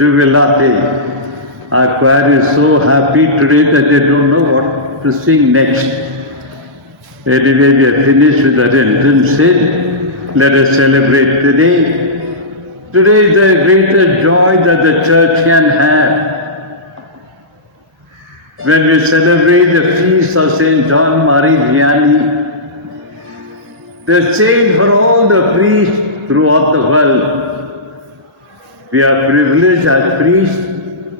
Jubilate. Our choir is so happy today that they don't know what to sing next. Anyway, we are finished with that entrance hymn. Let us celebrate today. Today is the greatest joy that the church can have. When we celebrate the feast of St. John Marie Vianney, the saint for all the priests throughout the world. We are privileged as priests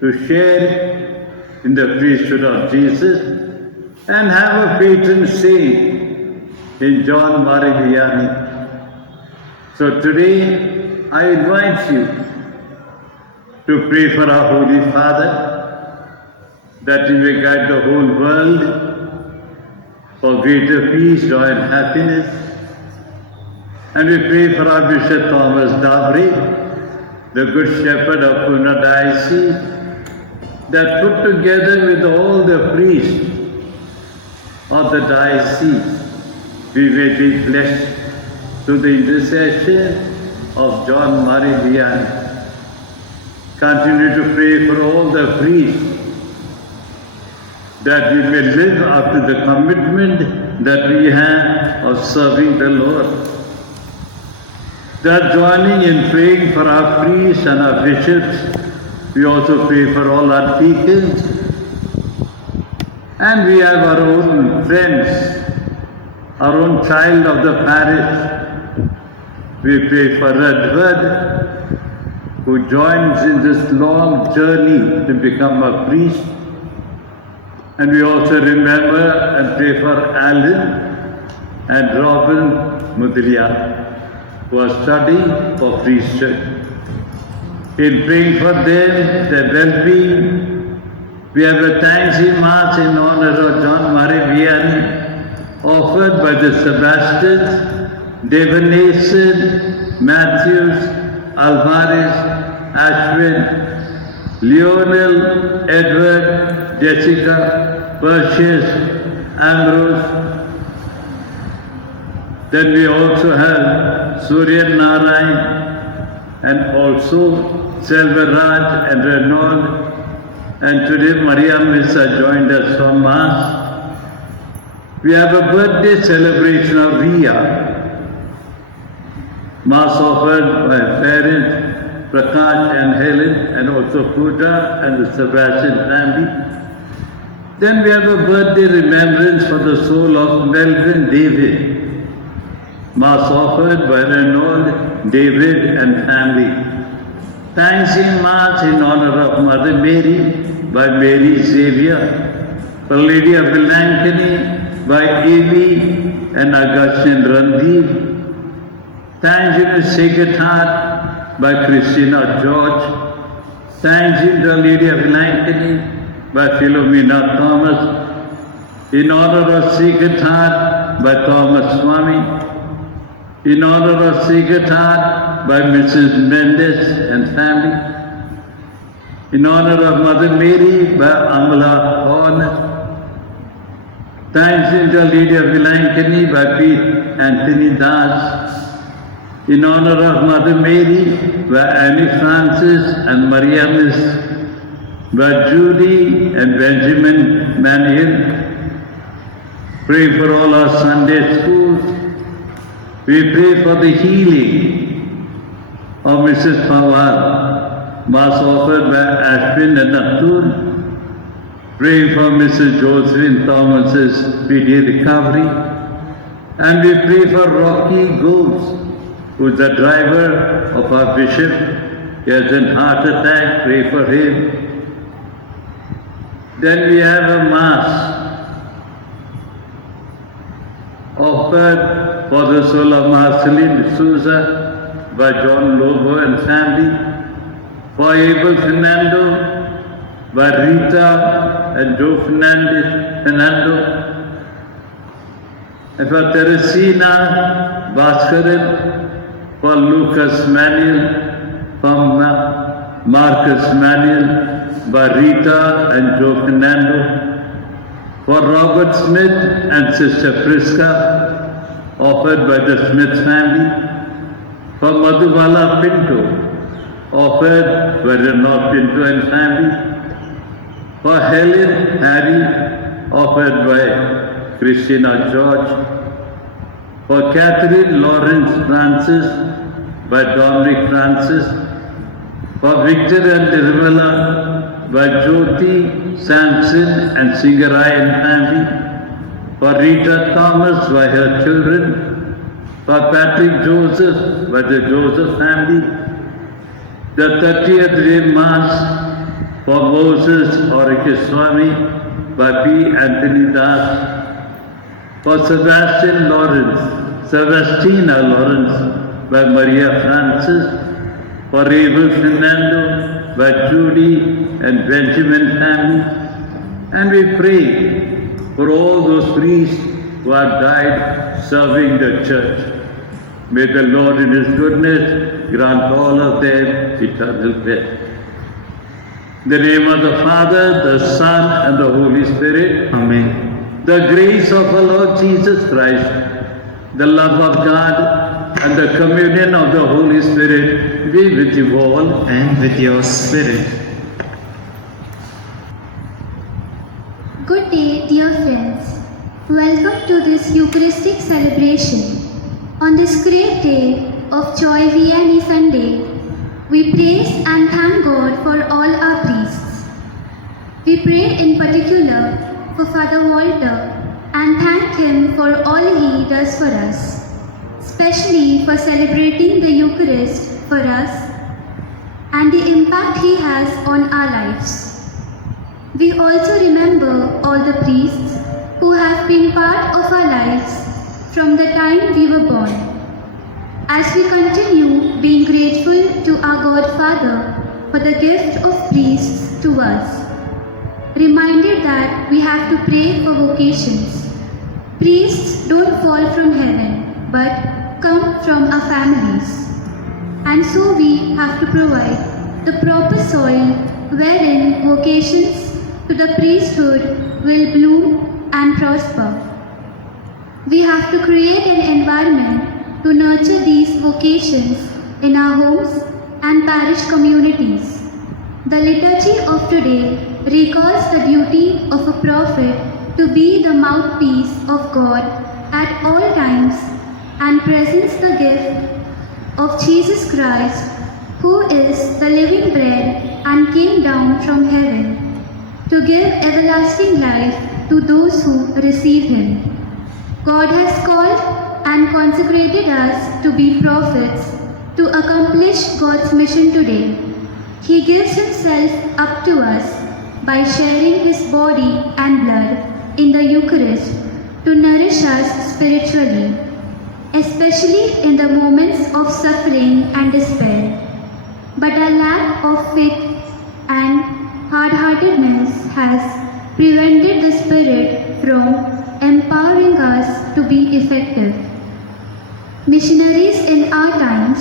to share in the priesthood of Jesus and have a patron saint in John Marie Vianney. So today I invite you to pray for our Holy Father, that He may guide the whole world for greater peace, joy and happiness. And we pray for our Bishop Thomas Davre, the Good Shepherd of Pune Diocese, that put together with all the priests of the diocese, we may be blessed through the intercession of John Marie Vianney. Continue to pray for all the priests, that we may live up to the commitment that we have of serving the Lord. That joining in praying for our priests and our bishops, we also pray for all our deacons. And we have our own friends, our own child of the parish. We pray for Edward, who joins in this long journey to become a priest. And we also remember and pray for Alan and Robin Mudilia, who are studying for priesthood. In praying for them, their well-being, we have a Thanksgiving Mass in honor of John Marie Vianney, offered by the Sebastians, Devanason, Matthews, Alvarez, Ashwin, Lionel, Edward, Jessica, Perseus, Ambrose. Then we also have Surya Narayan and also Selvaraj and Renaud. And today Maria Missa joined us for Mass. We have a birthday celebration of Ria. Mass offered by parents Prakash and Helen, and also Pooja and the Sebastian family. Then we have a birthday remembrance for the soul of Melvin David. Mass offered by Renaud, David and family. Thanksgiving Mass in honor of Mother Mary by Mary Xavier, for Lady of Melanchthony by Amy and Augustine Randeep. Thanksgiving Sacred Heart by Christina George. Thanksgiving to Lady of Melanchthony by Philomena Thomas. In honor of Sacred Heart by Thomas Swami. In honor of Sacred Heart by Mrs. Mendes and family. In honor of Mother Mary by Amala Horn. Thanks to the Lady of Melanchthony by Pete Anthony Das. In honor of Mother Mary by Annie Francis and Maria Miss, by Judy and Benjamin Manhill. Pray for all our Sunday schools. We pray for the healing of Mrs. Pawar, Mass offered by Ashwin and Atul. Pray for Mrs. Josephine Thomas's speedy recovery. And we pray for Rocky Gomes, who is the driver of our bishop. He has a heart attack. Pray for him. Then we have a Mass offered for the soul of Marceline D'Souza by John Lobo and family, for Abel Fernando by Rita and Joe Fernando, and for Teresina Bhaskaran, for Lucas Manuel, for Marcus Manuel by Rita and Joe Fernando, for Robert Smith and Sister Priska, offered by the Smith family, for Madhuvala Pinto, offered by the North Indian family. For Helen Harry, offered by Christina George. For Catherine Lawrence Francis, by Dominic Francis. For Victor and Nirmala, by Jyoti, Samson and Singarayan family. For Rita Thomas, by her children. For Patrick Joseph, by the Joseph family. The 30th day Mass for Moses Orikeswamy by P. Anthony Das. For Sebastiana Lawrence by Maria Francis. For Abel Fernando by Judy and Benjamin family. And we pray for all those priests who have died serving the church. May the Lord in His goodness grant all of them eternal rest. In the name of the Father, the Son, and the Holy Spirit. Amen. The grace of our Lord Jesus Christ, the love of God, and the communion of the Holy Spirit be with you all. And with your spirit. Good day, dear friends. Welcome to this Eucharistic celebration. On this great day of Joy Vianney Sunday, we praise and thank God for all our priests. We pray in particular for Father Walter and thank him for all he does for us, especially for celebrating the Eucharist for us and the impact he has on our lives. We also remember all the priests who have been part of our lives from the time we were born. As we continue being grateful to our God Father for the gift of priests to us, reminded that we have to pray for vocations. Priests don't fall from heaven, but come from our families. And so we have to provide the proper soil wherein vocations to the priesthood will bloom and prosper. We have to create an environment to nurture these vocations in our homes and parish communities. The liturgy of today recalls the duty of a prophet to be the mouthpiece of God at all times and presents the gift of Jesus Christ, who is the living bread and came down from heaven to give everlasting life to those who receive him. God has called and consecrated us to be prophets to accomplish God's mission today. He gives himself up to us by sharing his body and blood in the Eucharist to nourish us spiritually, especially in the moments of suffering and despair. But our lack of faith and hard-heartedness has prevented the Spirit from empowering us to be effective missionaries in our times.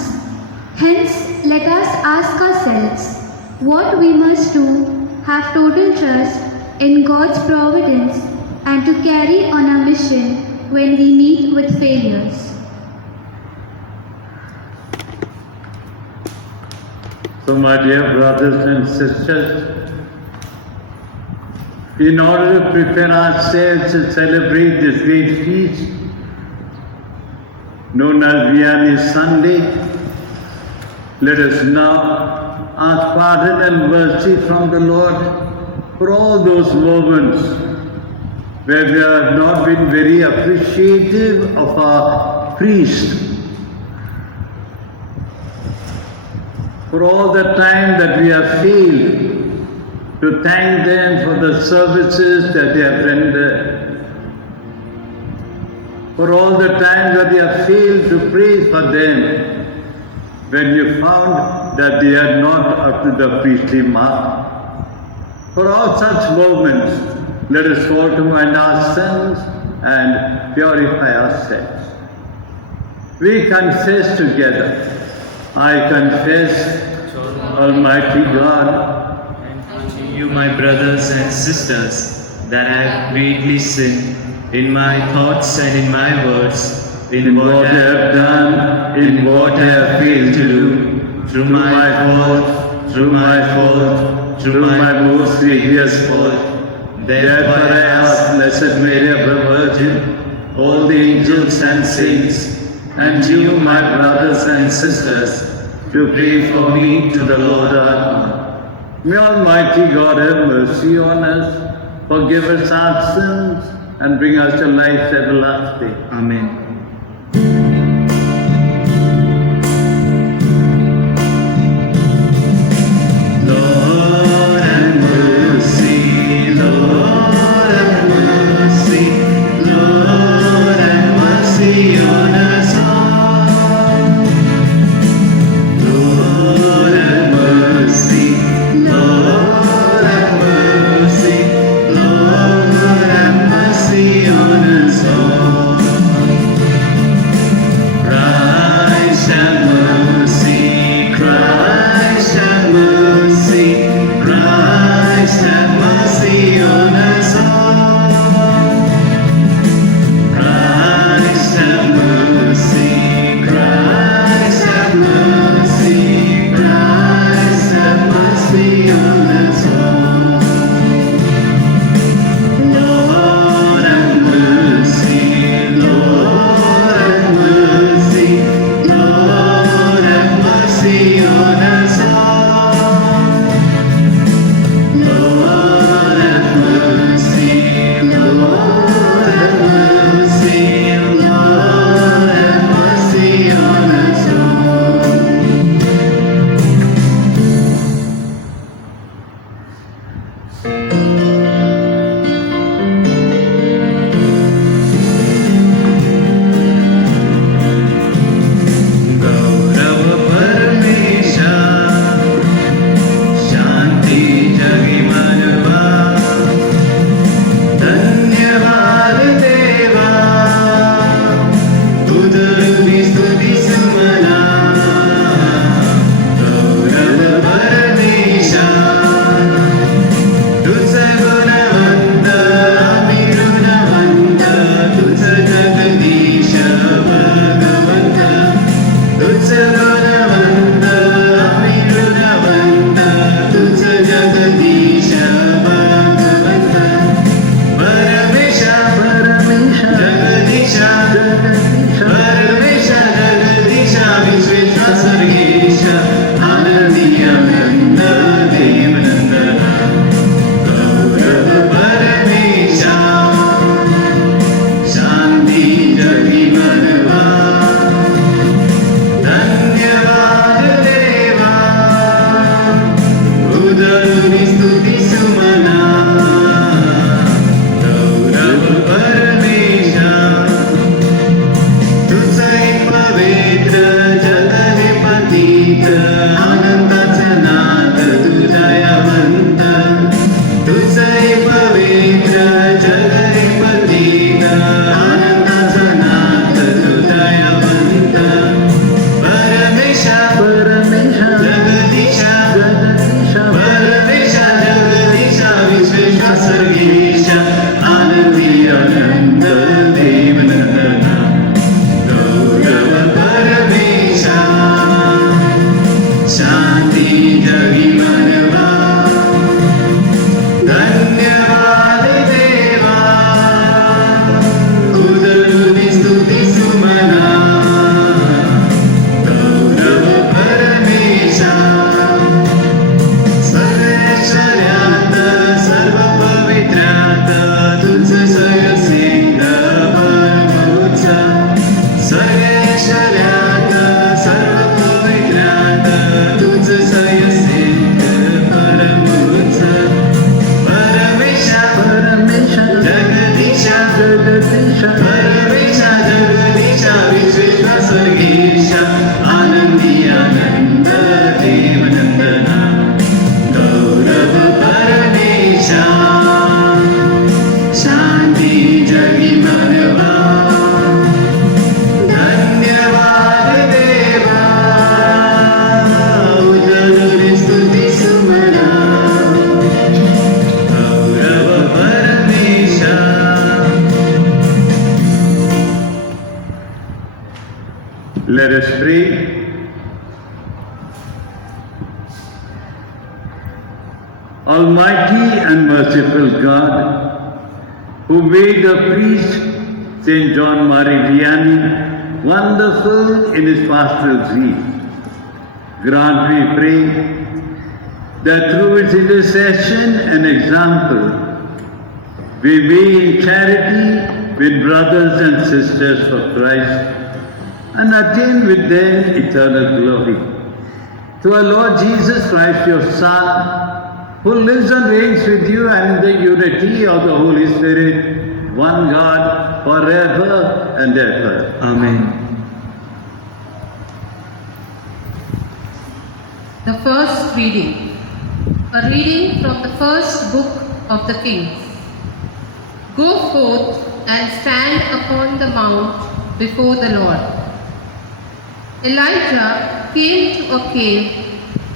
Hence, let us ask ourselves what we must do, have total trust in God's providence, and to carry on our mission when we meet with failures. So, my dear brothers and sisters, in order to prepare ourselves to celebrate this great feast, known as Vianney Sunday, let us now ask pardon and mercy from the Lord for all those moments where we have not been very appreciative of our priest, for all the time that we have failed to thank them for the services that they have rendered, for all the time that we have failed to pray for them when you found that they are not up to the priestly mark. For all such moments, let us fall to mind our sins and purify ourselves. We confess together. I confess, Almighty God, And to you, my brothers and sisters, that I have greatly sinned in my thoughts and in my words, in what I have done, in what I have failed to do, through my fault, through my most grievous fault. Therefore I ask Blessed Mary, ever Virgin, all the angels and saints, and you, my brothers and sisters, to pray for me to the Lord our God. May Almighty God have mercy on us, forgive us our sins, and bring us to life everlasting. Amen. Lord have mercy, Lord have mercy, Lord have mercy on us all. Lord have mercy, Lord have mercy, Lord have mercy on us all. Christ have mercy, Christ have mercy, Christ have mercy on us all. Christ have mercy, Christ have mercy, Christ have mercy on us all. Lord have mercy, Lord have mercy, Lord have mercy on us all. Lord have mercy, Lord have mercy, Lord have mercy on us all. गौरव परमेशा शांति जगी मनवा धन्यवाद देवा तुझी स्तुति सुमना गौरव परमेशा तुझ गुणवंत आम्ही ऋणवंत तुझ जगदीश भगवंत तुझ गुणवंत आम्ही ऋणवंत तुझ जगदीश भगवंत परमेशा परमेशा जगदीशा जगदीशा परमेशा जगदीशा विश्वेशा सर्गेश आनंदी आनंद देवनंदना गौरव परमेशा शांति जगी मनवा धन्यवाद देवा उदरुनी स्तुति सुमना गौरव परमेशा तुझ एक पवित्र जग हे पतित आनंदाचं नाद तू दयावंत तुझ एक पवित्र जग हे पतित आनंदाचं नाद तू दयावंत परमेशा परमेशा जगदीशा जगदीशा परमेशा जगदीशा विश्वेशा सर्गेशा आनंदी आनंद देवनंदना गौरव परमेशा शांति जगी मनवा धन्यवाद देवा उदरुनी स्तुति सुमना गौरव परमेशा सर्वेश्वर्यात सर्व पवित्रात तुझ स्वयंसिद्ध परमोच्च सर्वेश्वर्यात सर्व पवित्रात तुझ स्वयंसिद्ध परमोच्च परमेशा परमेशा जगदीशा जगदीशा परमेशा जगदीशा विश्वेशा सर्गेशा आनंदी आनंद देवनंदना गौरव परमेशा शांति जगी मनवा धन्यवाद देवा उदरुनी स्तुति सुमना गौरव परमेशा. Let us pray. Almighty and merciful God, who made the priest St. John Marie Vianney wonderful in his pastoral zeal, grant, we pray, that through his intercession and example, we may in charity with brothers and sisters for Christ and attain with them eternal glory. Through our Lord Jesus Christ, your Son, who lives and reigns with you and in the unity of the Holy Spirit, one God, forever and ever. Amen. The first reading. A reading from the first book of the Kings. Go forth and stand upon the mount before the Lord. Elijah came to a cave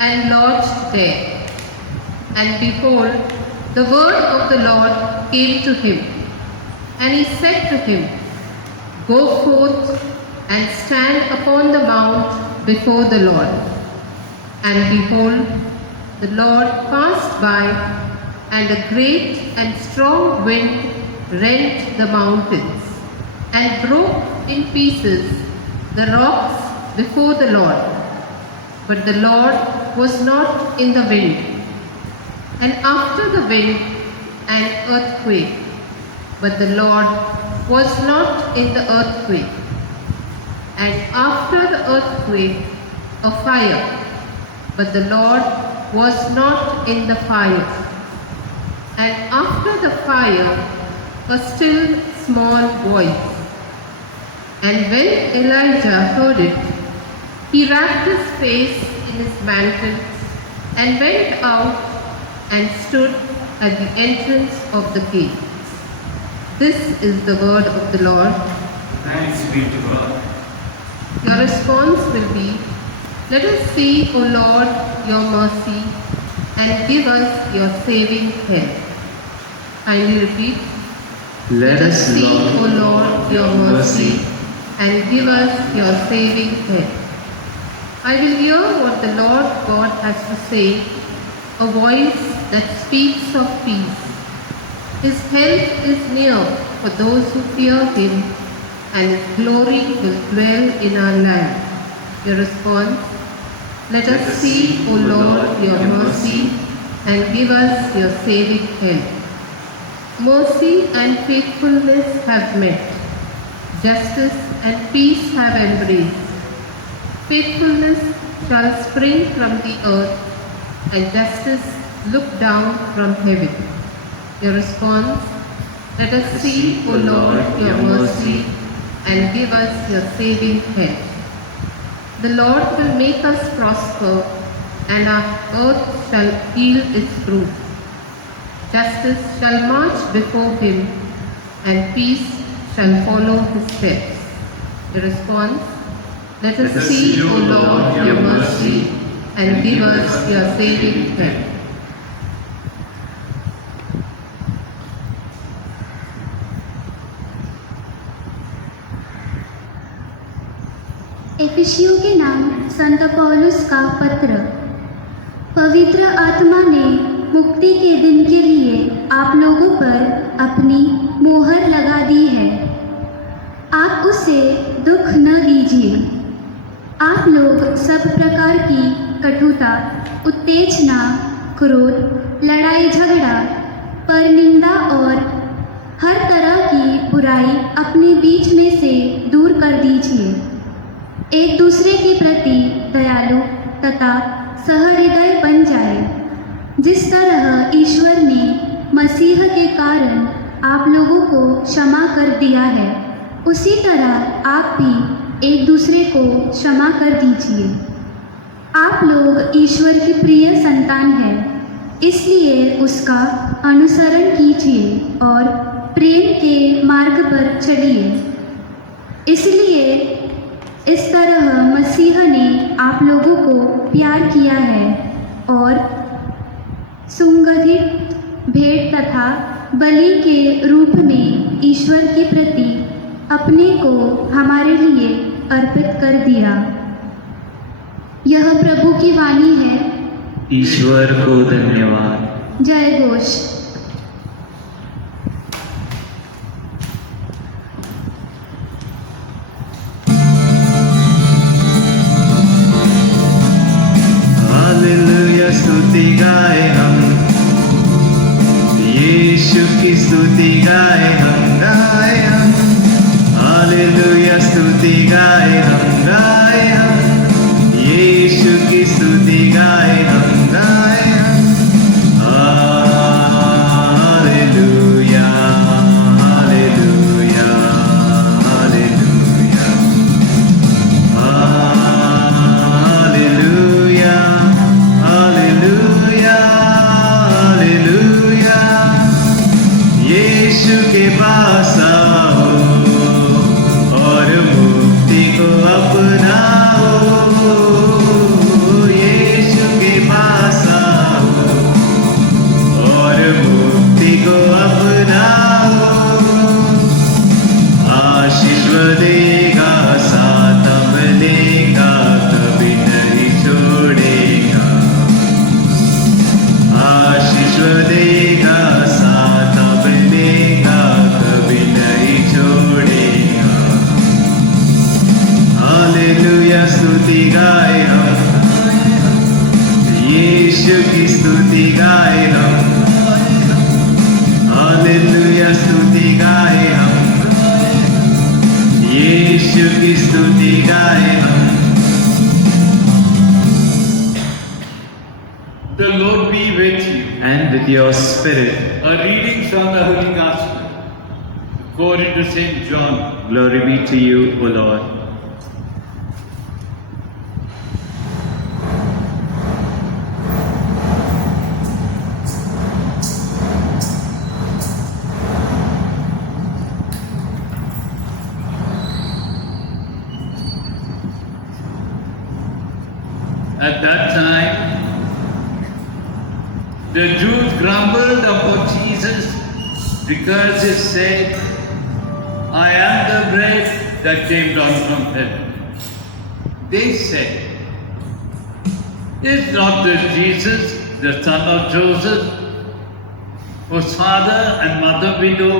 and lodged there. And behold, the word of the Lord came to him. And he said to him, Go forth and stand upon the mount before the Lord. And behold, the Lord passed by, and a great and strong wind rent the mountains, and broke in pieces the rocks before the Lord. But the Lord was not in the wind. And after the wind, an earthquake. But the Lord was not in the earthquake. And after the earthquake, a fire. But the Lord was not in the fire. And after the fire, a still small voice. And when Elijah heard it, he wrapped his face in his mantle and went out and stood at the entrance of the cave. This is the word of the Lord. Thanks be to God. Your response will be, Let us see, O Lord, your mercy, and give us your saving help. Kindly repeat. Let us see, Lord, O Lord, your mercy, and give us your saving help. I will hear what the Lord God has to say, a voice that speaks of peace. His help is near for those who fear him, and his glory will dwell in our land. Your response, let us see, O Lord, your mercy, and give us your saving help. Mercy and faithfulness have met. Justice and peace have embraced. Faithfulness shall spring from the earth, and justice look down from heaven. Your response, let us see, O Lord, your mercy, and give us your saving help. The Lord will make us prosper, and our earth shall yield its fruit. Justice shall march before him, and peace shall follow his steps. The response, let us see, O Lord, your mercy, and give us your saving help. एफिसियों के नाम संत पौलुस का पत्र। पवित्र आत्मा ने मुक्ति के दिन के लिए आप लोगों पर अपनी मोहर लगा दी है। आप उसे दुख न दीजिए। आप लोग सब प्रकार की कटुता, उत्तेजना, क्रोध, लड़ाई झगड़ा, परनिंदा और हर तरह की बुराई अपने बीच में से दूर कर दीजिए। एक दूसरे के प्रति दयालु तथा सहृदय बन जाए। जिस तरह ईश्वर ने मसीह के कारण आप लोगों को क्षमा कर दिया है, उसी तरह आप भी एक दूसरे को क्षमा कर दीजिए। आप लोग ईश्वर की प्रिय संतान हैं, इसलिए उसका अनुसरण कीजिए और प्रेम के मार्ग पर चलिए। इसलिए इस तरह मसीह ने आप लोगों को प्यार किया है और सुगंधित भेंट तथा बलि के रूप में ईश्वर के प्रति अपने को हमारे लिए अर्पित कर दिया। यह प्रभु की वाणी है। ईश्वर को धन्यवाद। जय घोष। हालेलुया स्तुति गाए हम, यीशु की स्तुति गाए हम, गाए हम। हालेलुया स्तुति गाए हम, यीशु की स्तुति गाए हम, गाए हम। Hallelujah, hallelujah, hallelujah, hallelujah, hallelujah, hallelujah. यीशु के पास आओ और मुक्ति को अपनाओ, यीशु के पास आओ और मुक्ति को अपनाओ। आशीष देगा, साथ मिलेगा, कभी नहीं छोड़ेगा। आशीष देगा, साथ मिलेगा, कभी नहीं छोड़ेगा। हालेलुया स्तुति गाए हम, यीशु की स्तुति गाए हम। हालेलुया स्तुति गाए हम, यीशु की स्तुति गाए हम। The Lord be with you. And with your spirit. A reading from the Holy Gospel according to St. John. Glory be to you, O Lord. At that time, the Jews grumbled about Jesus because he said, I am the bread that came down from heaven. They said, is not this Jesus, the son of Joseph, whose father and mother we know?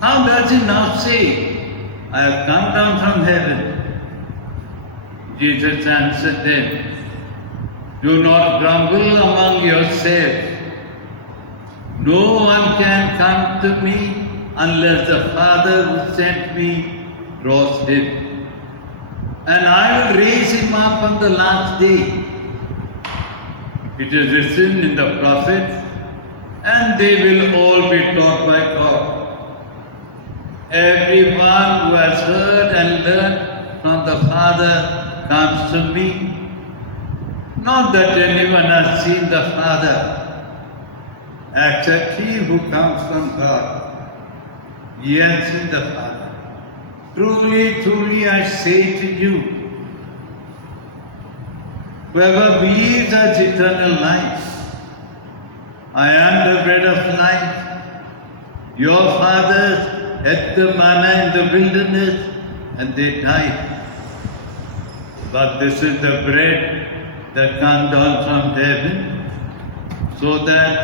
How does he now say, I have come down from heaven? Jesus answered them, do not grumble among yourselves. No one can come to me unless the Father who sent me draws him. And I will raise him up on the last day. It is written in the prophets, and they will all be taught by God. Everyone who has heard and learned from the Father comes to me. Not that anyone has seen the Father, except he who comes from God. He has seen the Father. Truly, truly, I say to you, whoever believes has eternal life. I am the bread of life. Your fathers ate the manna in the wilderness, and they died. But this is the bread that comes down from heaven, so that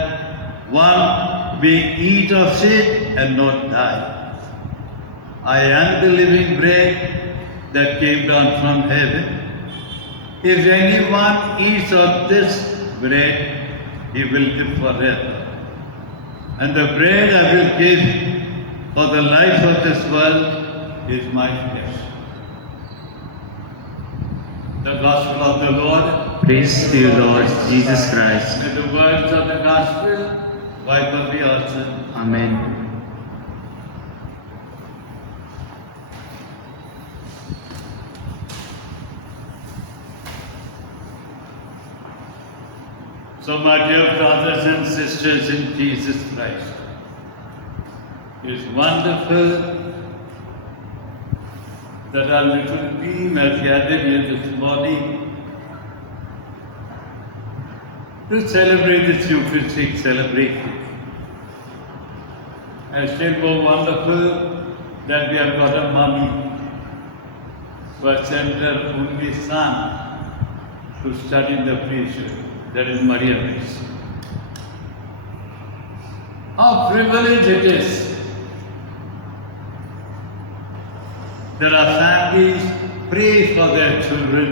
one may eat of it and not die. I am the living bread that came down from heaven. If anyone eats of this bread, he will live forever. And the bread I will give for the life of this world is my flesh. The Gospel of the Lord. Praise to you, Lord Jesus Christ. May the words of the Gospel wipe away our sins. Amen. So, my dear brothers and sisters in Jesus Christ, it is wonderful that our little team has gathered here this morning to celebrate this Eucharistic celebration. And still more wonderful that we have got a mummy who has sent her only son to study the priesthood. that is Maria. How privileged it is. There are families pray for their children.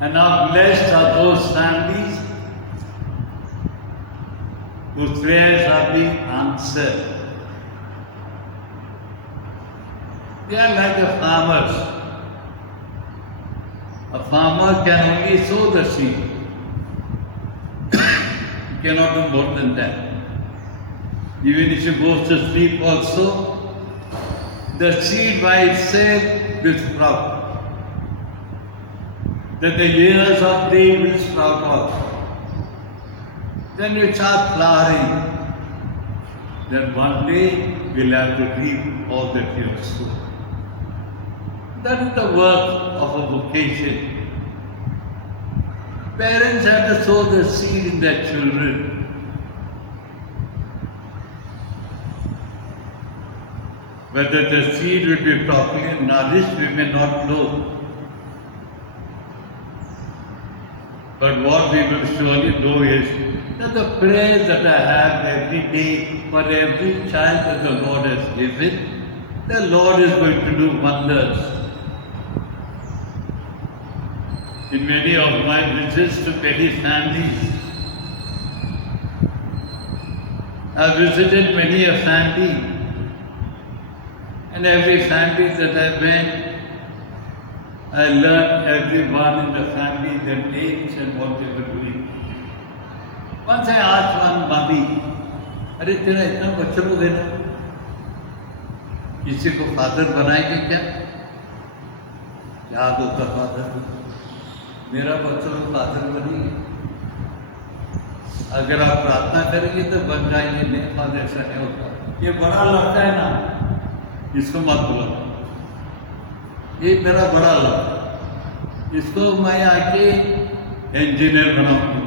And how blessed are those families whose prayers are being answered. They are like the farmers. A farmer can only sow the seed. He cannot do more than that. Even if he goes to sleep also, the seed by itself will sprout. Then the years of day will sprout also. Then we start flowering. Then one day we'll have to reap all that we have sown. That is the work of a vocation. Parents have to sow the seed in their children. Whether the seed will be properly nourished, we may not know. But what we will surely know is that the prayers that I have every day for every child that the Lord has given, the Lord is going to do wonders. In many of my visits to many families, I visited many a family, and every family that I went, I learned everyone in the family, their names and what they were doing. Once I asked one mummy, अरे तेरा इतना बच्चा लोग है ना, किसी को father बनाएंगे क्या? याद होता फादर, मेरा बच्चा लोग फादर बनेंगे। अगर आप प्रार्थना करेंगे तो बन जाएंगे, नहीं फादर ऐसा नहीं होता। ये बड़ा लड़का है ना, इसको मत बुलाओ। ये मेरा बड़ा लड़का, इसको मैं आके इंजीनियर बनाऊंगी।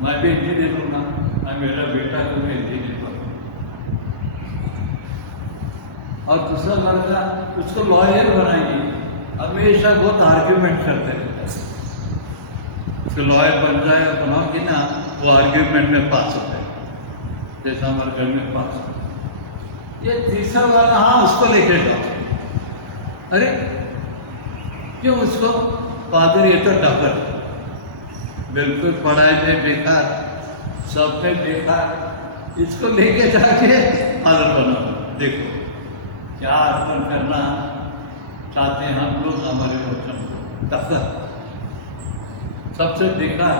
मैं भी इंजीनियर हूँ, मैं मेरा बेटा को भी इंजीनियर बनूँ। और दूसरा लड़का उसको लॉयर बनाएंगे। हमेशा बहुत आर्ग्यूमेंट करते रहते हैं। उसको लॉयर बन जाए और बनाओगे ना, वो आर्ग्यूमेंट में पास होता है, जैसा हमारे घर में पास होता है। ये तीसरा वाला, हाँ उसको लेके जाओ। अरे क्यों उसको? फादर ये तो डबर, बिल्कुल पढ़ाई में बेकार, सब में बेकार, इसको लेके जाके फादर बनाओ। देखो क्या अर्पण करना चाहते हैं हम लोग हमारे बच्चों को। डबर सबसे बेकार।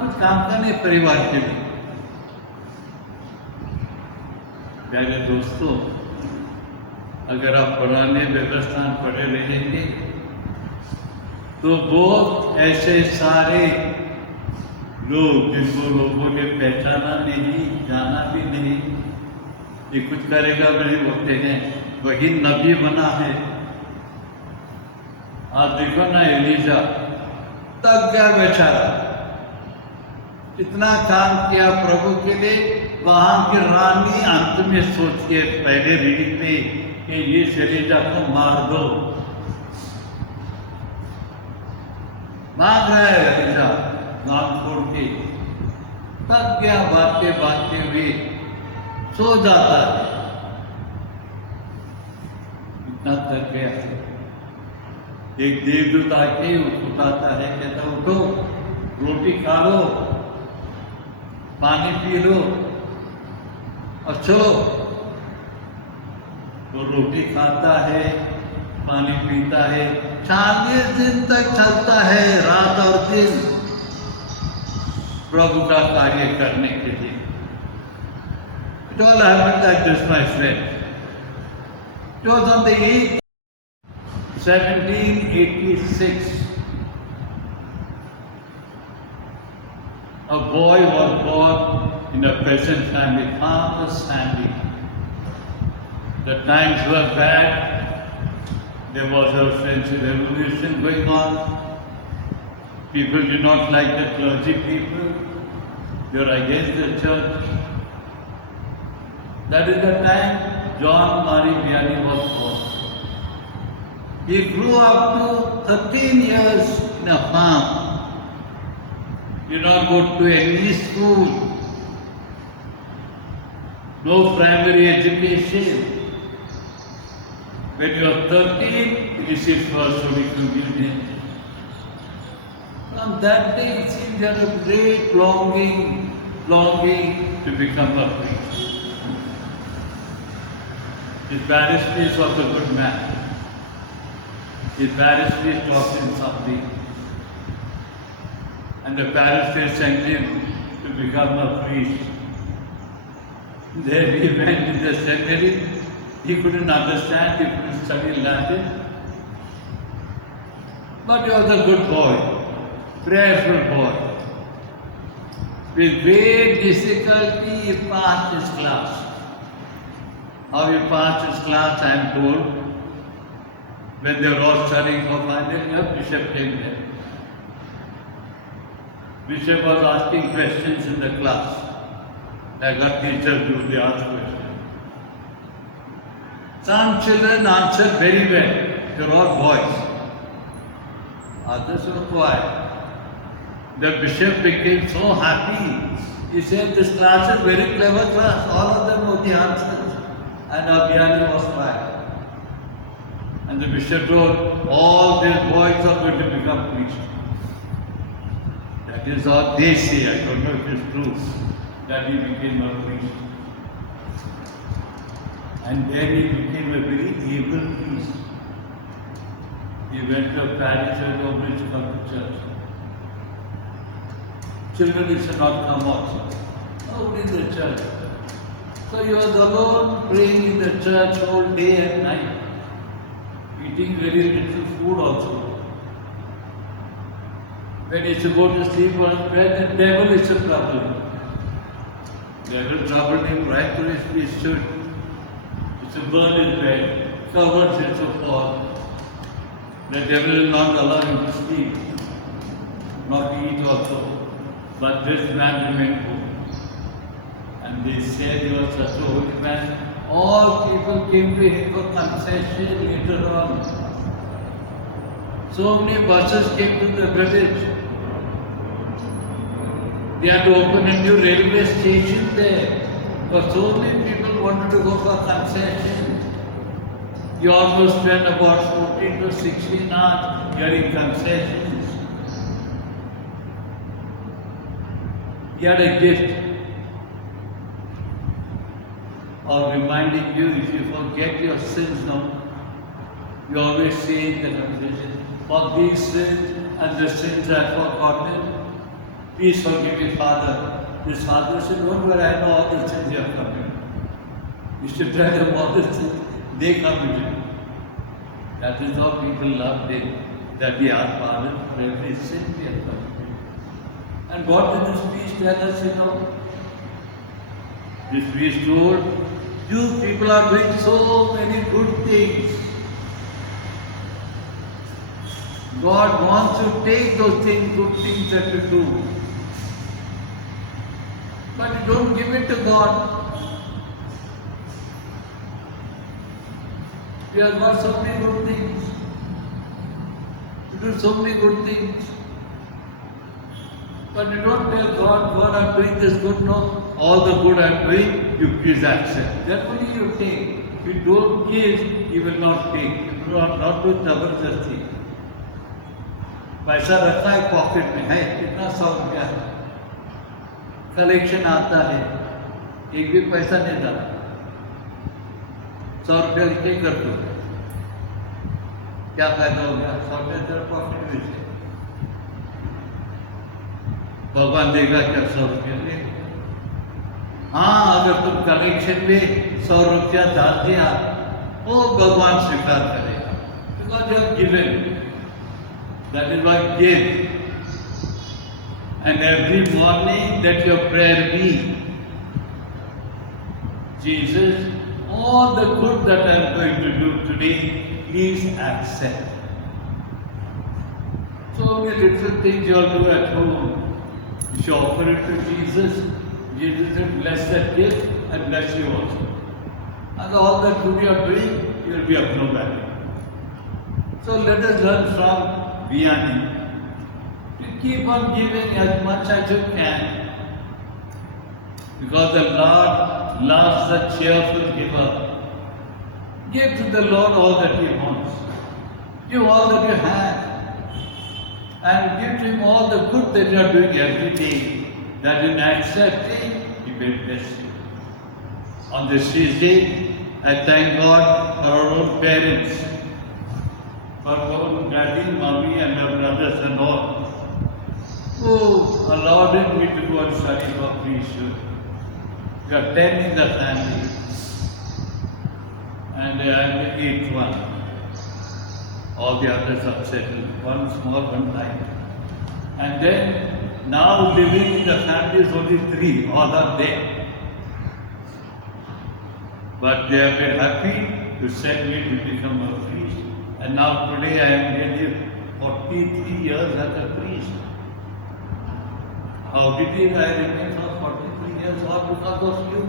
कुछ काम करने परिवार के लिए। प्यारे दोस्तों, अगर आप पुराने व्यवस्था पढ़े रहेंगे तो बहुत ऐसे सारे लोग जिनको लोगों ने पहचाना नहीं, जाना भी नहीं, ये कुछ करेगा नहीं बोलते हैं, वही नबी बना है। आप देखो ना, एलिजा तक गया बेचारा, इतना काम किया प्रभु के लिए। वहां की रानी अंत में सोच के पहले रीडिंग में कि ये एलिजा को मार दो, मांग रहा है एलिजा नाम छोड़ के, तक गया, बातें बातें हुए सो जाता है, इतना थक गया। एक देवदूत आके उठाता है, कहता उठो, रोटी खा लो, पानी पी लो और चलो। तो रोटी खाता है, पानी पीता है, 40 दिन तक चलता है, रात और दिन प्रभु का कार्य करने के लिए। It all happened like this, my friend. It was on the 8th, 1786. A boy was born in a peasant family, farmer's family. The times were bad. There was a French Revolution going on. People did not like the clergy people. They were against the church. That is the time John Marie Vianney was born. He grew up to 13 years in a farm. Did not go to any school. No primary education. When you are 13, you receive first Holy Communion. From that day, it seems there a great longing to become a priest. His parish priest was a good man. His parish priest taught him something. And the parish priest sent him to become a priest. There he went in the seminary. He couldn't understand, he couldn't study Latin. But he was a good boy, prayerful boy. With great difficulty, he passed his class. How he passed his class, I am told. When they were all studying for final year, Bishop came there. Bishop was asking questions in the class. Like our teachers do, they ask questions. Some children answered very well. They were all boys. Others were quiet. The bishop became so happy. He said, this class is very clever class. All of them know the answers. And Abhiyani was quiet. And the bishop told, all these boys are going to become priests. That is what they say. I don't know if it's true. That he became a priest. And then he became a very able priest. He went to a parish and obliged to come to church. Children should not come also. Out in the church. So he was alone praying in the church all day and night. Eating very little food also. When he used to go to sleep on bed, the devil is a problem. The devil troubled him right to his priesthood. He used to burn his bed, covered it to fall. The devil will not allow him to sleep, not to eat also. But this man remained poor. And they said he was such a holy man. All people came to him for concession later on. So many buses came to the village. They had to open a new railway station there. Because so many people wanted to go for concession. You almost spent about 14 to 16 hours hearing concessions. He had a gift of reminding you, if you forget your sins now, you always say in the confession, for these sins and the sins I have forgotten, please forgive me, Father. His father said, don't worry, I know all the sins you have committed. You should tell them all the sins they committed. That is how people loved him, that we are pardoned for every sin we have committed. And what did this priest tell us, you know? This priest told, you people are doing so many good things. God wants to take those things, good things that you do. But you don't give it to God. You have got so many good things. You do so many good things. But you don't tell God, God, I'm doing this good now. All the good I'm doing, you please accept. That only you take. If you don't give, you will not take. You will not do जबरदस्ती. पैसा रखा है pocket में है, कितना 100 रुपया है. Collection आता है, एक भी पैसा नहीं डाला. 100 रुपया लिखे कर दो. क्या फायदा हो गया? 100 रुपया तेरा पॉकेट में से. भगवान देगा क्या 100 रुपया ले? हाँ, अगर तुम कलेक्शन में 100 रुपया डाल दिया, वो भगवान स्वीकार करेगा. Because you have given. That is why give. And every morning let your prayer be, Jesus, all the good that I am going to do today, please accept. So many little things you all do at home. You should offer it to Jesus. Jesus will bless that gift and bless you also. And all that good you are doing, you will be of no value. So let us learn from Vianney to keep on giving as much as you can, because the Lord loves the cheerful giver. Give to the Lord all that He wants. Give all that you have, and give to Him all the good that you are doing every day. That in accepting, He will bless you. On this Tuesday, I thank God for our own parents, for our own daddy, mommy, and my brothers and all, who allowed me to go and study for priesthood. We are 10 in the family, and I am the 8th one. All the others are settled, one small, one tiny. And then, now living in the family is only 3, all are there. But they have been happy to send me to become a priest. And now today I am nearly 43 years as a priest. How did I remain for 43 years? All because of you.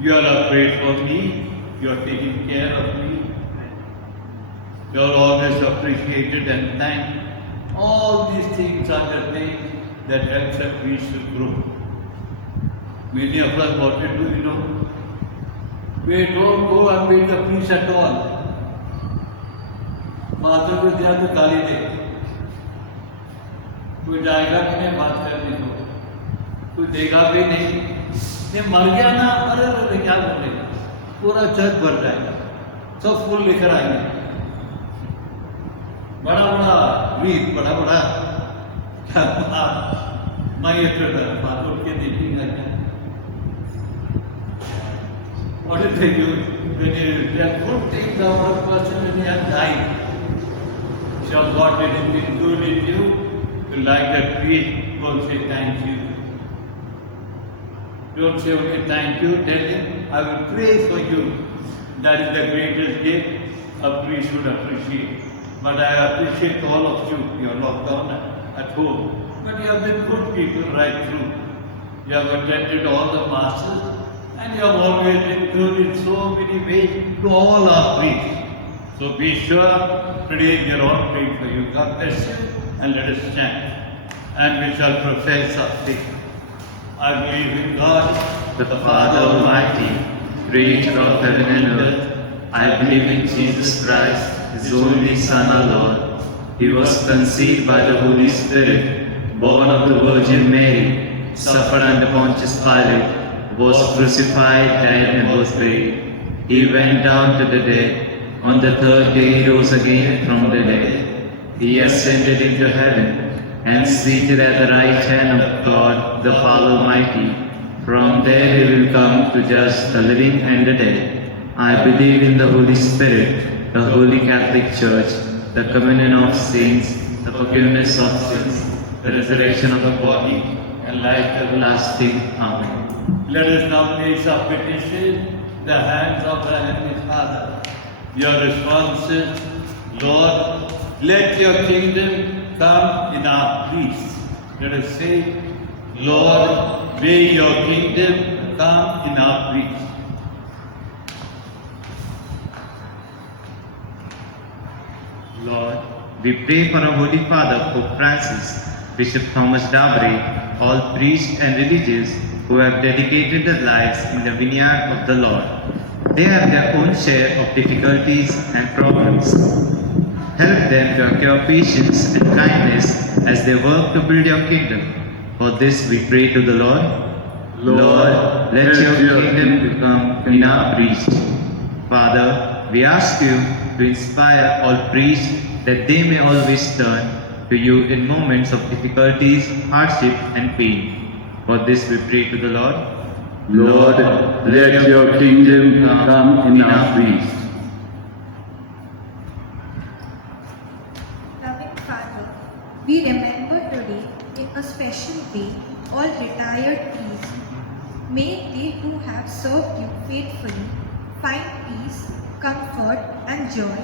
You are afraid for me. You are taking care of me. You are always appreciated and thanked. All these things are the things that helps a priest to grow. Many of us, what we do, you know, we don't go and meet the priest at all. Father को दिया तो गाली दे, कोई जाएगा भी नहीं बात करने को, कोई देगा भी नहीं, ये मर गया ना, अरे क्या बोलेगा, पूरा चर्च भर जाएगा, सब फूल लेकर आएंगे, बड़ा बड़ा वीर, बड़ा बड़ा क्या बात, मैं ये बात उठ के देखेंगे क्या? What is it you, when you, there are good things about a person when he has died. So God did anything good in you, you like that priest, go say thank you. Don't say only thank you, tell him, I will pray for you. That is the greatest gift a priest should appreciate. But I appreciate all of you. You are locked down at home. But you have been good people right through. You have attended all the masses. And you have always been good in so many ways to all our priests. So be sure, today we are all praying for you. God bless you, and let us chant. And we shall profess our faith. I believe in God, the Father Almighty, creator of heaven and earth. I believe in Jesus Christ, His only Son, our Lord. He was conceived by the Holy Spirit, born of the Virgin Mary, suffered under Pontius Pilate, was crucified, died, and was buried. He went down to the dead. On the third day he rose again from the dead. He ascended into heaven, and seated at the right hand of God, the Father Almighty. From there he will come to judge the living and the dead. I believe in the Holy Spirit, the Holy Catholic Church, the communion of saints, the forgiveness of sins, the resurrection of the body, and life everlasting. Amen. let us now place our petition in the hands of the Heavenly Father. Your response is, Lord, let your kingdom come in our peace. Let us say, Lord, may your kingdom come in our peace. Lord, we pray for our Holy Father, Pope Francis, Bishop Thomas D'Aubray, all priests and religious who have dedicated their lives in the vineyard of the Lord. They have their own share of difficulties and problems. Help them to acquire patience and kindness as they work to build your kingdom. For this we pray to the Lord. Lord, let your kingdom come in our priests. Father, we ask you to inspire all priests that they may always turn to you in moments of difficulties, hardship, and pain. For this we pray to the Lord. Lord, let your kingdom come in our priests. Loving Father, we remember today in a special way all retired priests. May they who have served you faithfully find peace, comfort and joy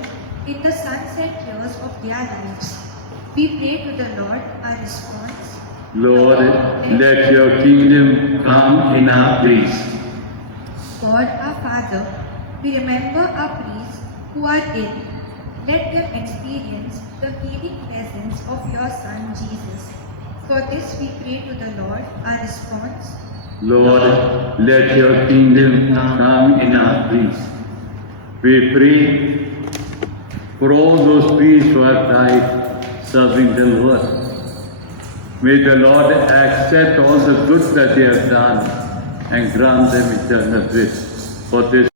in the sunset years of their lives. We pray to the Lord our response. Lord, let your kingdom come in our priests. God our Father, we remember our priests who are ill. let them experience the healing presence of your Son Jesus. For this we pray to the Lord, our response. Lord, let your kingdom come in our priests. We pray for all those priests who have died serving the Lord. May the Lord accept all the good that they have done and grant them eternal bliss. For this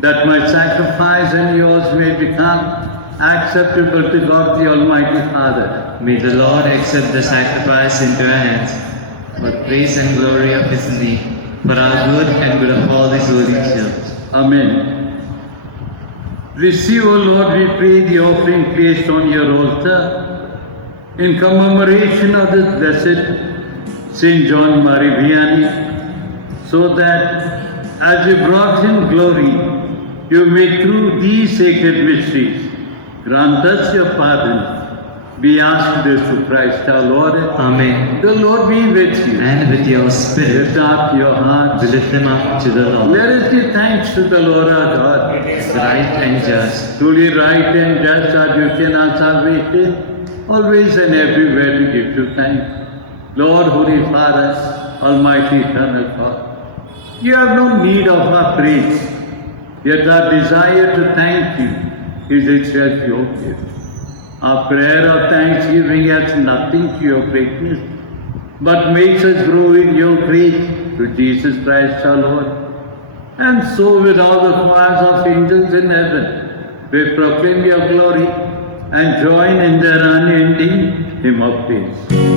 that my sacrifice and yours may become acceptable to God the Almighty Father. May the Lord accept the sacrifice into our hands for praise and glory of His name, for our good and good of all His holy church. Amen. Receive, O Lord, we pray, the offering placed on your altar in commemoration of the blessed Saint John Marie Vianney, so that as you brought him glory, you may through these sacred mysteries grant us your pardon. We ask this through Christ our Lord. Amen. The Lord be with you. And with your spirit, Lift up your hearts. we lift them up to the Lord. Let us give thanks to the Lord our God. It is right and just. Truly right and just are you can our salvation, always and everywhere to give you thanks. Lord, Holy Father, Almighty Eternal God, you have no need of our praise, yet our desire to thank you is itself your gift. Our prayer of thanksgiving adds nothing to your greatness, but makes us grow in your grace through Jesus Christ our Lord. And so with all the choirs of angels in heaven, we proclaim your glory and join in their unending hymn of praise.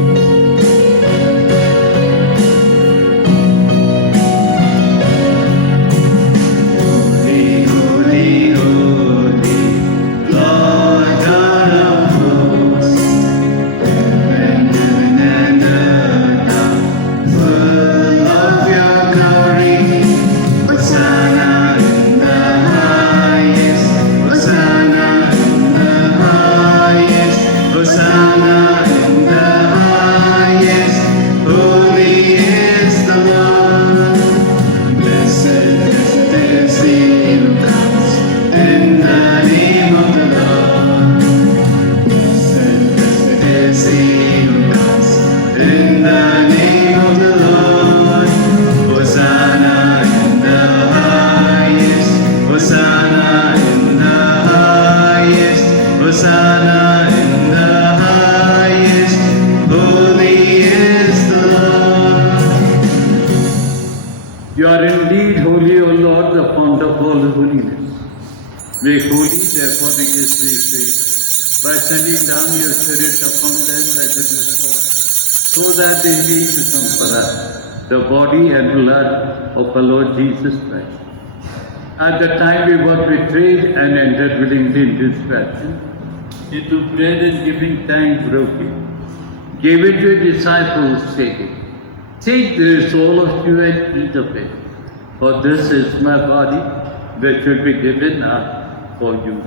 You are indeed holy, O Lord, the fount of all holiness. Make holy, therefore, the gifts we pray, by sending down your Spirit upon them by the dew fall, so that they may become for us the body and blood of our Lord Jesus Christ. At the time we were betrayed and entered willingly into his passion, he took bread and giving thanks broke it. Gave it to his disciples, saying, "Take this, all of you, and eat of it, for this is my body, which will be given up for you."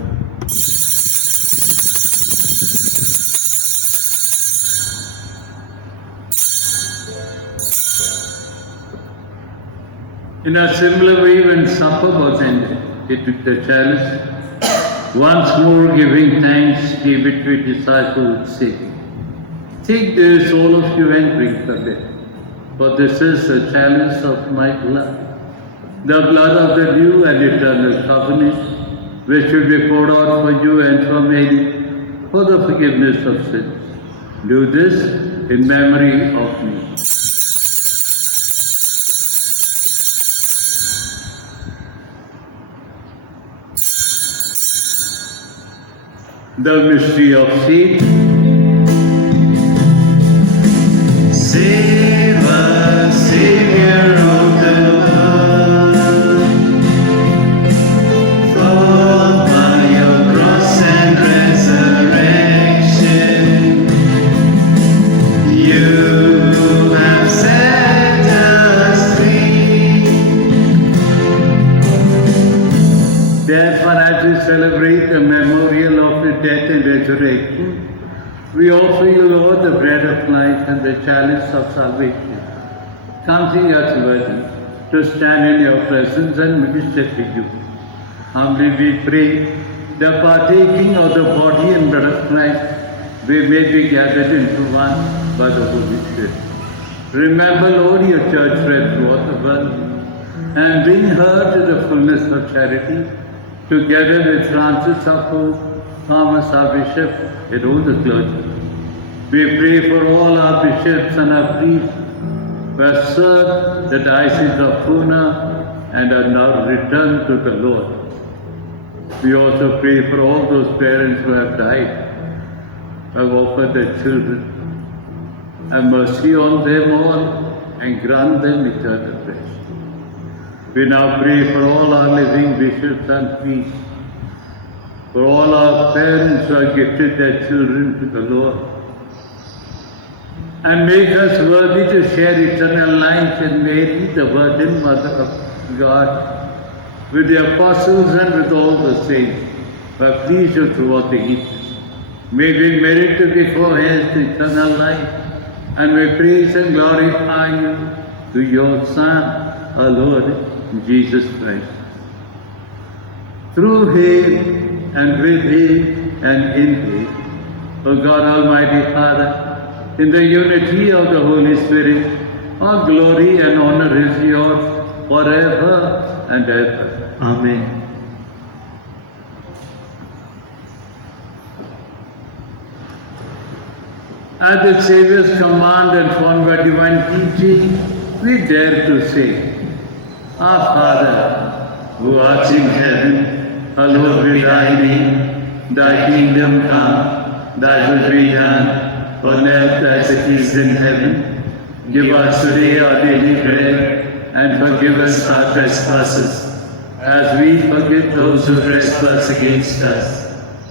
In a similar way, when supper was ended, he took the chalice, once more giving thanks, gave it to his disciples, saying, "Take this, all of you, and drink of it, for this is the chalice of my blood, the blood of the new and eternal covenant, which will be poured out for you and for many for the forgiveness of sins. Do this in memory of me." The mystery of faith. Save us, Savior of the world, for by your cross and resurrection, you have set us free. Therefore, as we celebrate the memorial of the death and resurrection, we offer you, Lord, the bread of life and the chalice of salvation. Counting us worthy to stand in your presence and minister to you. Humbly we pray, the partaking of the body and blood of Christ, we may be gathered into one by the Holy Spirit. Remember, Lord, your church spread throughout the world, and bring her to the fullness of charity, together with Francis our Pope, Thomas our Bishop, and all the clergy. We pray for all our bishops and our priests who have served the Diocese of Pune and are now returned to the Lord. We also pray for all those parents who have died, who have offered their children. Have mercy on them all and grant them eternal rest. We now pray for all our living bishops and priests, for all our parents who have gifted their children to the Lord, and make us worthy to share eternal life in Mary, the Virgin Mother of God, with the apostles and with all the saints who have pleased you throughout the ages. May we merit to be co-heirs to eternal life, and we praise and glorify you through your Son, our Lord, Jesus Christ. Through him, and with him, and in him, O God Almighty Father, in the unity of the Holy Spirit, all glory and honor is yours forever and ever. Amen. At the Saviour's command and formed by divine teaching, we dare to say, Our Father, who art in heaven, hallowed be thy name. Thy kingdom come, thy will be done, on earth as it is in heaven. Give us today our daily bread, and forgive us our trespasses, as we forgive those who trespass against us.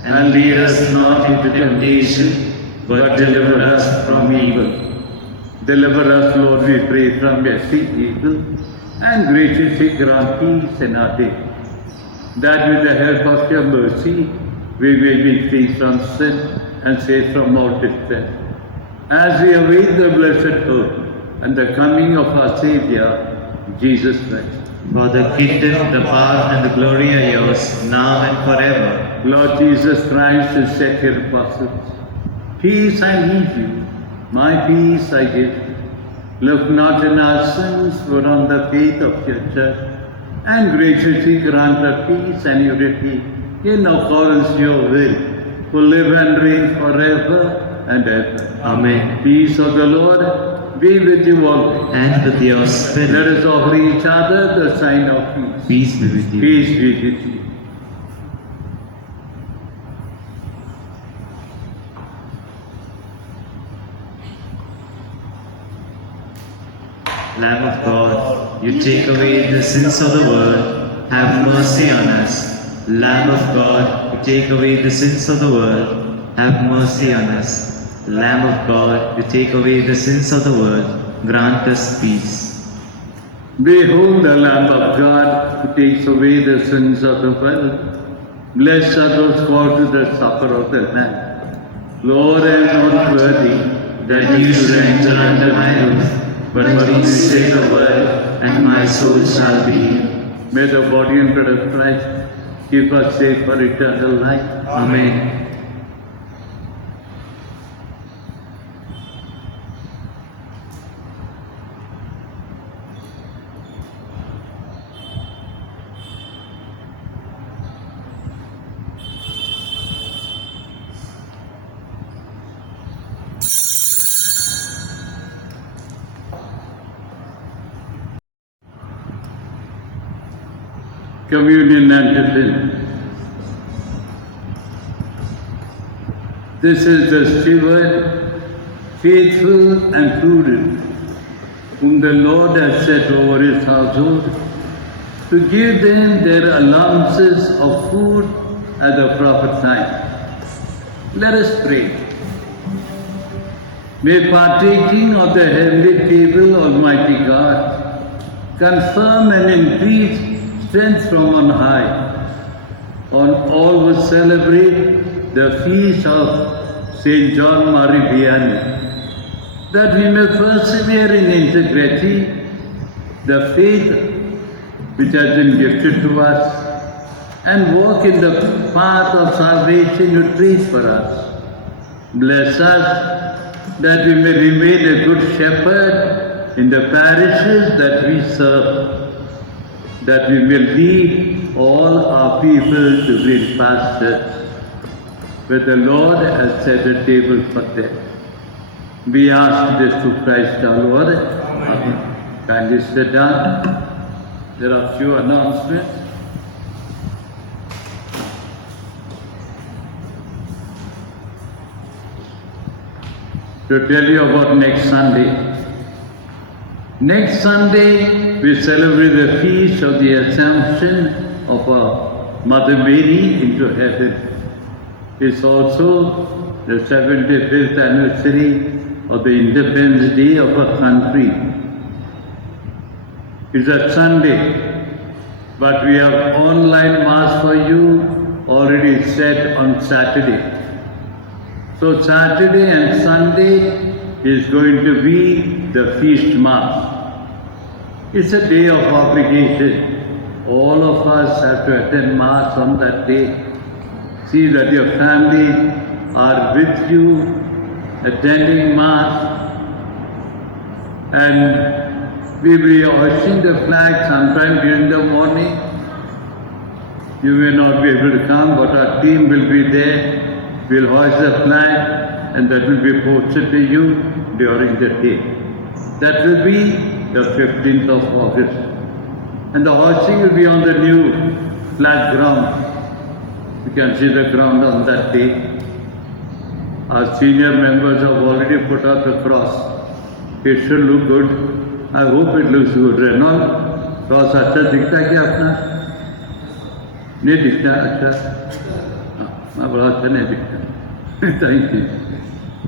And lead us not into temptation, but deliver us from evil. Deliver us, Lord, we pray, from every evil, and graciously grant peace in our day, that with the help of your mercy, we may be free from sin and safe from all distress. As we await the blessed hope and the coming of our Saviour, Jesus Christ. For the kingdom, the power, and the glory are yours, now and forever. Lord Jesus Christ has said to your apostles, Peace I leave you, my peace I give you. Look not on our sins, but on the faith of your church, and graciously grant her peace and unity in accordance to your will, who live and reign forever and ever. Amen. Peace of the Lord be with you always. And with your spirit. Let us offer each other the sign of peace. Peace be with you. Peace be with you. Lamb of God, you take away the sins of the world. have mercy on us. Lamb of God, you take away the sins of the world, have mercy on us. Lamb of God, you take away the sins of the world, grant us peace. Behold the Lamb of God who takes away the sins of the world. Blessed are those called to the supper of the Lamb. Lord, I am not worthy That you should enter under my roof, but only say the word, and my soul shall be healed. May the body and blood of Christ keep us safe for eternal life. Amen. Communion antiphon. This is the steward, faithful and prudent, whom the Lord has set over his household, to give them their allowances of food at the proper time. Let us pray. May partaking of the heavenly table, Almighty God, confirm and increase strength from on high on all who celebrate the feast of Saint John Marie Vianney, that we may persevere in integrity, the faith which has been gifted to us, and walk in the path of salvation you trace for us. Bless us that we may remain a good shepherd in the parishes that we serve, that we may lead all our people to green pastures, where the Lord has set a table for them. We ask this through Christ our Lord. Amen. Kindly sit down. There are a few announcements. To tell you about next Sunday. Next Sunday, we celebrate the feast of the Assumption of our Mother Mary into heaven. It's also the 75th anniversary of the Independence Day of our country. It's a Sunday, but we have online Mass for you already set on Saturday. So Saturday and Sunday is going to be the feast Mass. It's a day of obligation. All of us have to attend Mass on that day. See that your family are with you, attending Mass, and we will be hoisting the flag sometime during the morning. You may not be able to come, but our team will be there. We'll hoist the flag, and that will be posted to you during the day. That will be the 15th of August. And the hoisting will be on the new flat ground. You can see the ground on that day. Our senior members have already put up the cross. It should look good. I hope it looks good. Renault, cross अच्छा दिखता है क्या अपना? नहीं दिखता अच्छा? हाँ बड़ा अच्छा नहीं दिखता. Thank you.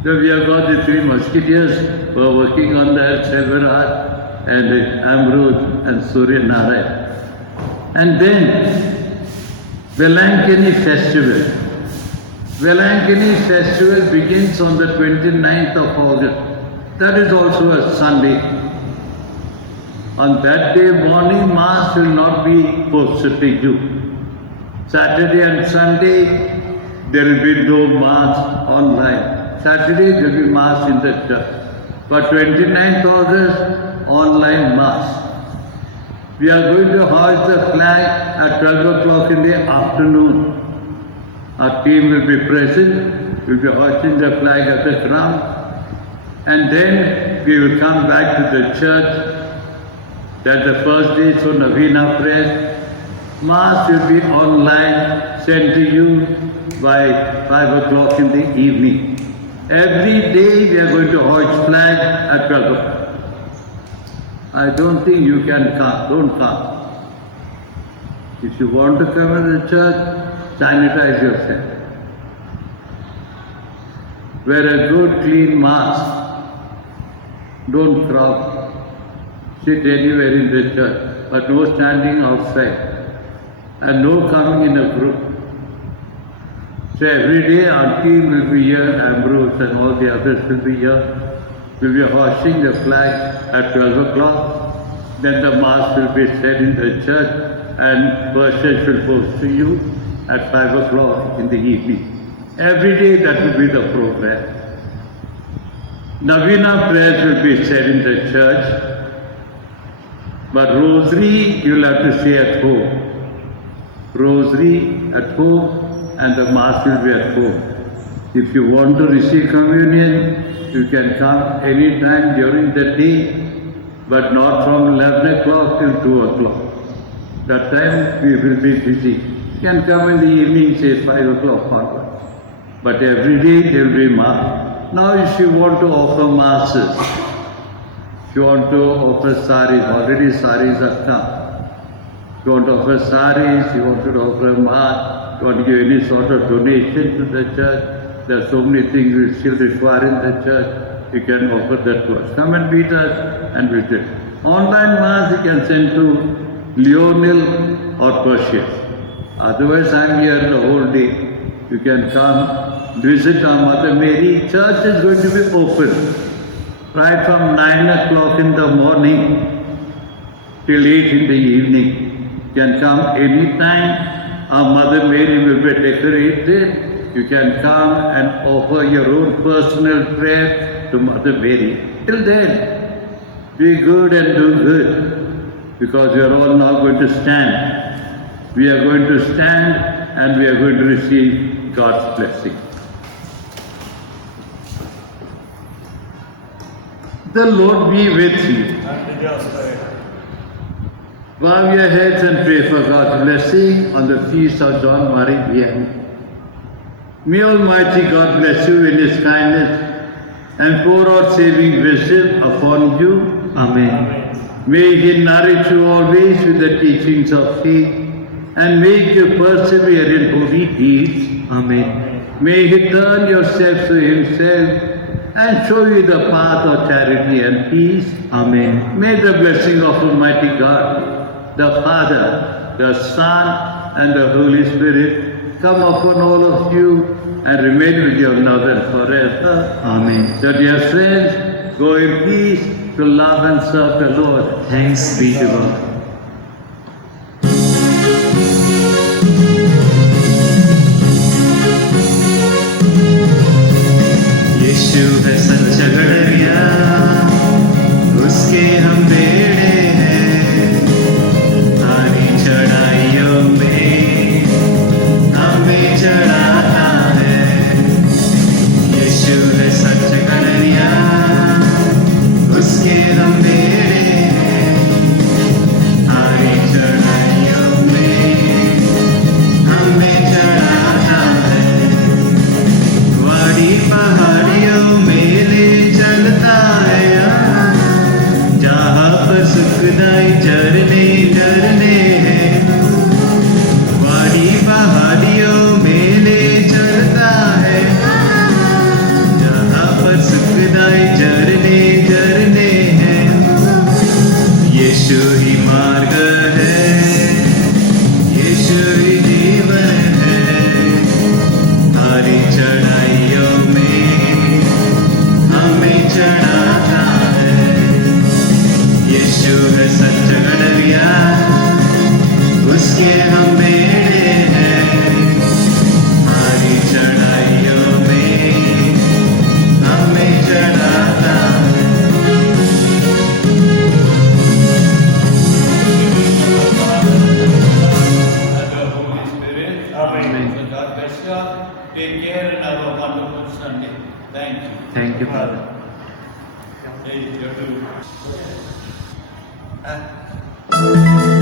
So we have got the three musketeers who are working on that, Selvaraj and Amrud and Surya Narayan. And then Velankini Festival. Velankini Festival begins on the 29th of August. That is also a Sunday. On that day, morning Mass will not be posted to you. Saturday and Sunday, there will be no Mass online. Saturday, there will be Mass in the church. But 29th August, online Mass. We are going to hoist the flag at 12 o'clock in the afternoon. Our team will be present. We will be hoisting the flag at the ground. And then we will come back to the church. That's the first day, so Navina prayer. Mass will be online, sent to you by 5 o'clock in the evening. Every day we are going to hoist flag at 12 o'clock. I don't think you can come. Don't come. If you want to come in the church, sanitize yourself. Wear a good clean mask. Don't crowd. Sit anywhere in the church, but no standing outside. And no coming in a group. So every day our team will be here, Ambrose and all the others will be here. We'll be hoisting the flag at 12 o'clock. Then the mass will be said in the church and verses will post to you at 5 o'clock in the evening. Every day that will be the program. Navina prayers will be said in the church, but rosary you'll have to say at home. Rosary at home and the mass will be at home. If you want to receive communion, you can come any time during the day, but not from 11 o'clock till 2 o'clock. That time we will be busy. You can come in the evening, say 5 o'clock onwards. But every day there will be mass. Now if you want to offer masses, if you want to offer saris, already saris have come. If you want to offer saris, you want to offer a mass, you want to give any sort of donation to the church, there are so many things we still require in the church, you can offer that to us. Come and meet us and visit. Online mass you can send to Lionel or Perseus. Otherwise I am here the whole day. You can come, visit our Mother Mary. Church is going to be open right from 9 o'clock in the morning till 8 in the evening. You can come anytime. Our Mother Mary will be decorated. You can come and offer your own personal prayer to Mother Mary. Till then, be good and do good, because we are all now going to stand. We are going to stand and we are going to receive God's blessing. The Lord be with you. Bow your heads and pray for God's blessing on the feast of John Marie Vianney. May Almighty God bless you in His kindness and pour out saving wisdom upon you. Amen. May He nourish you always with the teachings of faith and make you persevere in holy deeds. Amen. May He turn your steps to Himself and show you the path of charity and peace. Amen. May the blessing of Almighty God, the Father, the Son, and the Holy Spirit come upon all of you and remain with you now and forever. Amen. So dear friends, go in peace to love and serve the Lord. Thanks be to God. यीशु है सच गड़रिया, उसके हम बेड़े हैं, सारी चढ़ाइयों में हमें चढ़ाता है। यीशु है सच गड़रिया, उसके हम बेड़े हैं, सारी चढ़ाइयों में हमें चढ़ाता है। वाड़ी पहाड़ियों में ले चलता है, जहाँ पर सुखदाई झरने झरने हैं। वाड़ी पहाड़ियों में ले चलता है, जहाँ पर सुखदाई झरने झरने हैं। यीशु ही मार्ग है, यीशु ही जीवन है, हरी चढ़ाइयों में हमें चढ़ाता है। यीशु है सच गड़रिया, उसके हम बेड़े हैं, हरी चढ़ाइयों में हमें चढ़ाता है। And the Holy Spirit. Amen. So God bless you. Take care and have a wonderful Sunday. Thank you. Thank you, Father. Hey, you too.